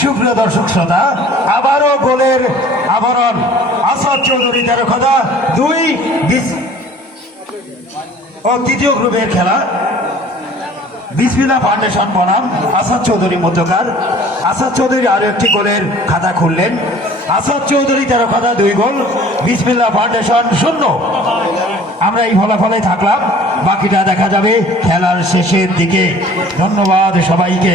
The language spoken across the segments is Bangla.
সুপ্রিয় দর্শক শ্রোতা, আবারও গোলের আবরণ। আসাদ চৌধুরী তেরো কথা দুই ও তৃতীয় গ্রুপের খেলা। বিসমিল্লা ফাউন্ডেশন বনাম, আসাদ চৌধুরী মধ্যকার। আসাদ চৌধুরী আরও একটি গোলের খাতা খুললেন। আসাদ চৌধুরী তেরো খাতা দুই গোল। বিসমিল্লা ফাউন্ডেশন শূন্য। আমরা এই ফলাফলে থাকলাম। বাকিটা দেখা যাবে খেলার শেষের দিকে ধন্যবাদ সবাইকে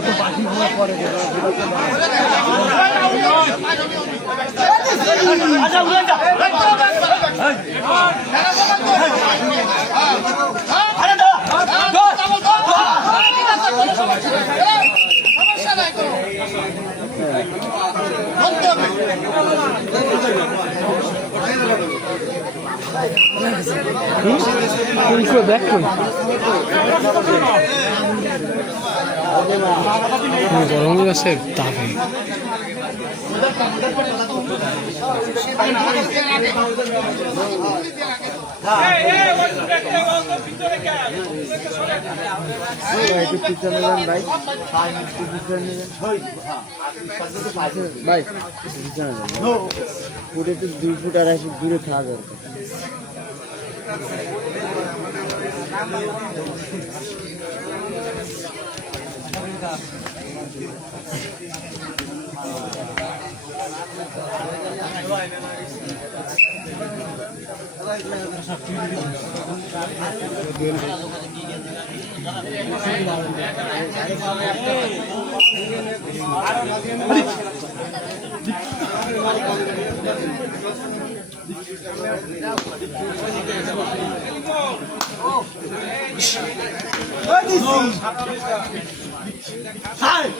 একটু পিছনে যান ভাই যান ফুট একটু দুই ফুট দূরে দরকার। না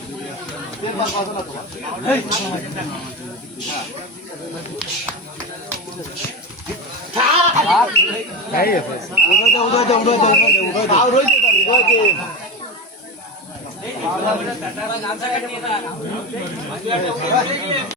তোমার